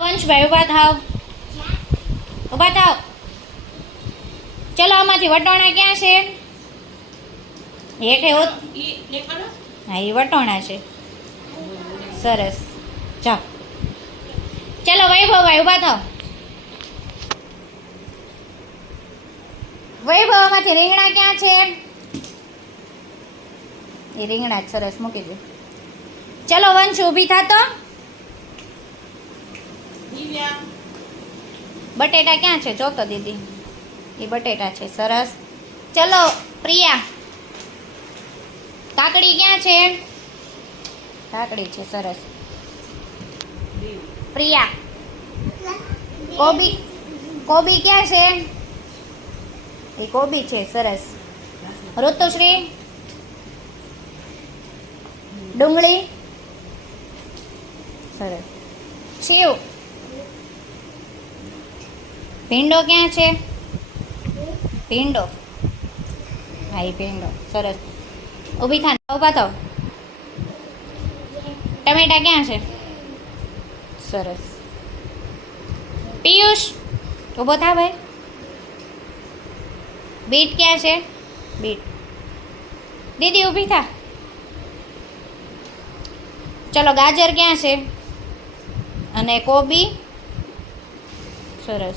વંશભાઈ ઊભા થાવ, ઊભા થાવ. ચલો આમાંથી વટોણા ક્યાં છે? હેઠે હા એ વટોણા છે. સરસ, જાઓ. ચલો વૈભવભાઈ ઊભા થાવ. વૈભવમાંથી રીંગણા ક્યાં છે? એ રીંગણા જ. સરસ, મૂકી દો. ચલો વંશ ઊભી થાતો. બટેટા ક્યાં છે? જોતો દીદી, એ બટેટા છે. સરસ. ચલો પ્રિયા, કાકડી ક્યાં છે? કાકડી છે. સરસ. પ્રિયા, કોબી, કોબી ક્યાં છે? એ કોબી છે. સરસ. ઋતુશ્રી, ડુંગળી. સરસ. શિવ, ભીંડો ક્યાં છે? ભીંડો, હા એ ભીંડો. સરસ. ઊભી થા, ઊભા થાવ. ટમેટા ક્યાં છે? સરસ. પિયુષ, ઊભો થા ભાઈ. બીટ ક્યાં છે? બીટ. દીદી ઊભી થા. ચલો ગાજર ક્યાં છે? અને કોબી. સરસ.